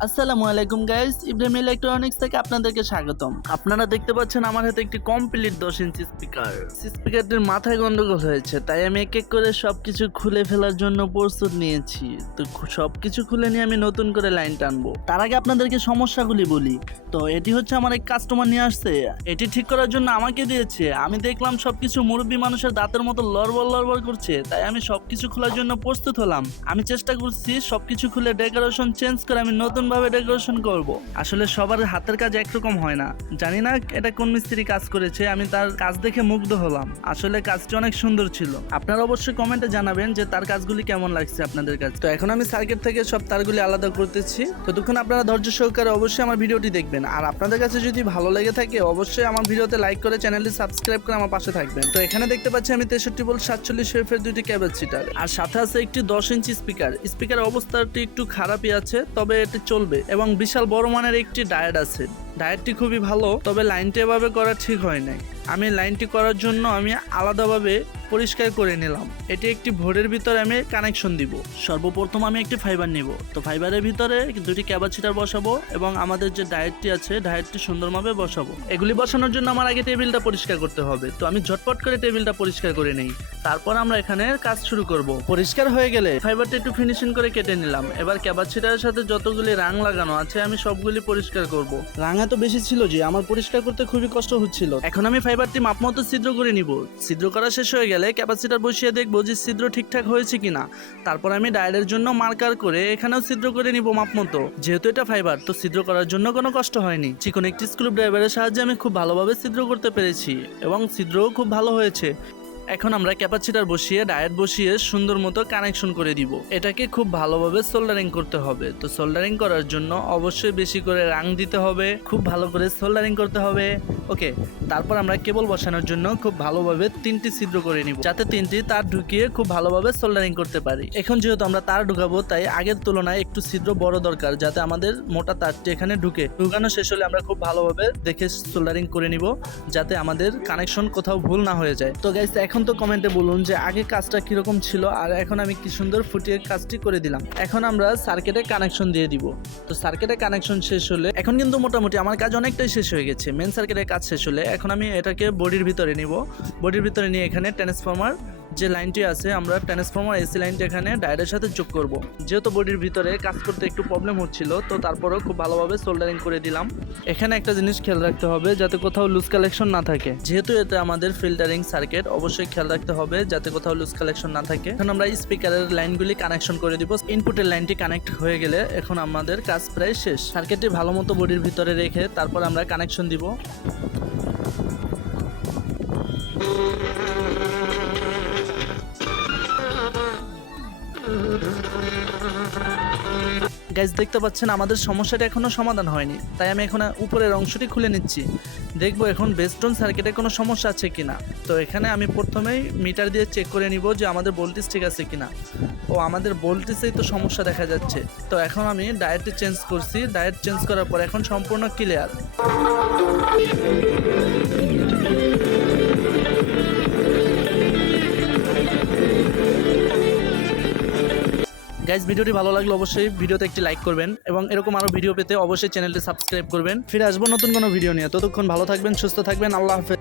আসসালামু আলাইকুম guys Ibrahim electronics থেকে আপনাদেরকে স্বাগতম। আপনারা দেখতে পাচ্ছেন আমার হাতে একটি কমপ্লিট দশ ইঞ্চি স্পিকার স্পিকারটির মাথায় গন্ডগোল হয়েছে, তাই আমি এক এক করে সবকিছু খুলে ফেলার জন্য প্রস্তুত নিয়েছি। তো খু- সবকিছু খুলে নিয়ে আমি নতুন করে লাইন টানবো। তার আগে আপনাদেরকে সমস্যাগুলি বলি। তো এটি হচ্ছে আমার এক কাস্টমার নিয়ে আসছে। এটি ঠিক করার জন্য আমাকে দিয়েছে। আমি দেখলাম সবকিছু মুরব্বী মানুষের দাঁতের মতো লড়বড় লড়বড় করছে, তাই আমি সবকিছু খোলার জন্য প্রস্তুত হলাম। আমি চেষ্টা করছি সবকিছু খুলে ডেকোরেশন চেঞ্জ করে আমি নতুন ভাবে ডেকোরেশন করব। আসলে সবার হাতের কাজ একরকম হয় না। জানি না এটা কোন মিস্ত্রি কাজ করেছে, আমি তার কাজ দেখে মুগ্ধ হলাম। আসলে কাজটি অনেক সুন্দর ছিল। আপনারা অবশ্যই কমেন্টে জানাবেন যে তার কাজগুলি কেমন লাগছে আপনাদের কাছে। তো এখন আমি সার্কিট থেকে সব তারগুলি আলাদা করতেছি। ততক্ষণ আপনারা ধৈর্য সহকারে অবশ্যই আমার ভিডিওটি দেখবেন। আর আপনাদের কাছে যদি ভালো লেগে থাকে, অবশ্যই আমার ভিডিওতে লাইক করে চ্যানেলটি সাবস্ক্রাইব করে আমার পাশে থাকবেন। তো এখানে দেখতে পাচ্ছি আমি তেষট্টি বল সাতচল্লিশ শেফের দুইটি ক্যাপাসিটার আর সাথে আছে একটি দশ ইঞ্চি স্পিকার স্পিকারের অবস্থাটি একটু খারাপই আছে, তবে এটি চলবে এবং বিশাল বড় মানের একটি ডায়েট আছে। ডায়েটটি খুবই ভালো, তবে লাইনটি এভাবে করা ঠিক হয় নাই। আমি লাইনটি করার জন্য আমি আলাদাভাবে পরিষ্কার করে নিলাম। এটি একটি ভোরের ভিতরে আমি কানেকশন দিব। সর্বপ্রথম আমি একটি ফাইবার নিব। তো ফাইবারের ভিতরে দুটি ক্যাপাসিটার বসাবো এবং আমাদের যে ডায়েটটি আছে ডায়েটটি সুন্দরভাবে বসাবো। এগুলি বসানোর জন্য আমার আগে টেবিলটা পরিষ্কার করতে হবে। তো আমি ঝটপট করে টেবিলটা পরিষ্কার করে নেই। তারপর আমরা এখানে কাজ শুরু করব। পরিষ্কার হয়ে গেলে ফাইবারটা একটু ফিনিশিং করে কেটে নিলাম। এবার ক্যাপাসিটারের সাথে যতগুলি রাং লাগানো আছে আমি সবগুলি পরিষ্কার করব। রাং এত বেশি ছিল যে আমার পরিষ্কার করতে খুবই কষ্ট হচ্ছিল। এখন আমি ফাইবারটি মাপ মতো ছিদ্র করে নিব। ছিদ্র করা শেষ হয়ে গেলে ক্যাপাসিটার বসিয়ে দেখব যে ছিদ্র ঠিকঠাক হয়েছে কিনা। তারপর আমি ডায়ের জন্য মার্কার করে এখানেও ছিদ্র করে নিব মাপ মতো। যেহেতু এটা ফাইবার, তো ছিদ্র করার জন্য কোনো কষ্ট হয়নি। চিকন একটি স্ক্রু ড্রাইভারের সাহায্যে আমি খুব ভালোভাবে ছিদ্র করতে পেরেছি এবং ছিদ্রও খুব ভালো হয়েছে। এখন আমরা ক্যাপাসিটার বসিয়ে, ডায়েট বসিয়ে সুন্দর মতো কানেকশন করে দিব। এটাকে খুব ভালোভাবে সোল্ডারিং করতে হবে। তো সোল্ডারিং করার জন্য অবশ্যই বেশি করে রাং দিতে হবে, খুব ভালো করে সোল্ডারিং করতে হবে। ওকে, তারপর আমরা কেবল বসানোর জন্য খুব ভালোভাবে তিনটি ছিদ্র করে নিব, যাতে তিনটি তার ঢুকিয়ে খুব ভালোভাবে সোল্ডারিং করতে পারি। এখন যেহেতু আমরা তার ঢুকাবো, তাই আগের তুলনায় একটু ছিদ্র বড় দরকার, যাতে আমাদের মোটা তারটি এখানে ঢুকে। ঢুকানো শেষ হলে আমরা খুব ভালোভাবে দেখে সোল্ডারিং করে নিব, যাতে আমাদের কানেকশন কোথাও ভুল না হয়ে যায়। তো গাইস এখন তো কমেন্টে বলুন যে আগে কাজটা কীরকম ছিল আর এখন আমি কি সুন্দর ফুটিয়ে কাজটি করে দিলাম। এখন আমরা সার্কেটে কানেকশন দিয়ে দিব। তো সার্কেটে কানেকশন শেষ হলে, এখন কিন্তু মোটামুটি আমার কাজ অনেকটাই শেষ হয়ে গেছে। মেন সার্কেটের কাজ শেষ হলে, এখন আমি এটাকে বডির ভিতরে নিব। বডির ভিতরে নিয়ে এখানে ট্রান্সফর্মার যে লাইনটি আছে, আমরা ট্রান্সফর্মার এসি লাইনটি এখানে ডায়ের সাথে যোগ করব। যেহেতু বডির ভিতরে কাজ করতে একটু প্রবলেম হচ্ছিল, তো তারপরেও খুব ভালোভাবে সোল্ডারিং করে দিলাম। এখানে একটা জিনিস খেয়াল রাখতে হবে, যাতে কোথাও লুজ কালেকশন না থাকে। যেহেতু এতে আমাদের ফিল্টারিং সার্কিট অবশ্যই খেয়াল রাখতে হবে, যাতে কোথাও লুজ কালেকশন না থাকে। এখন আমরা স্পিকারের লাইনগুলি কানেকশন করে দিব। ইনপুটের লাইনটি কানেক্ট হয়ে গেলে এখন আমাদের কাজ প্রায় শেষ। সার্কিটটি ভালো মতো বডির ভিতরে রেখে তারপর আমরা কানেকশন দিব। গাইজ দেখতে পাচ্ছেন, আমাদের সমস্যাটা এখনও সমাধান হয়নি। তাই আমি এখন উপরের অংশটি খুলে নিচ্ছি। দেখব এখন বেস্টন সার্কিটে কোনো সমস্যা আছে কিনা। তো এখানে আমি প্রথমেই মিটার দিয়ে চেক করে নিব যে আমাদের ভোল্টেজ ঠিক আছে কিনা। ও, আমাদের ভোল্টেজেই তো সমস্যা দেখা যাচ্ছে। তো এখন আমি ডায়েটটি চেঞ্জ করছি। ডায়েট চেঞ্জ করার পর এখন সম্পূর্ণ ক্লিয়ার গাইজ ভিডিওটি ভালো লাগলে অবশ্যই ভিডিওতে একটি লাইক করবেন এবং এরকম আরও ভিডিও পেতে অবশ্যই চ্যানেলটি সাবস্ক্রাইব করবেন। ফিরে আসব নতুন কোনো ভিডিও নিয়ে। ততক্ষণ ভালো থাকবেন, সুস্থ থাকবেন, আল্লাহ হাফেজ।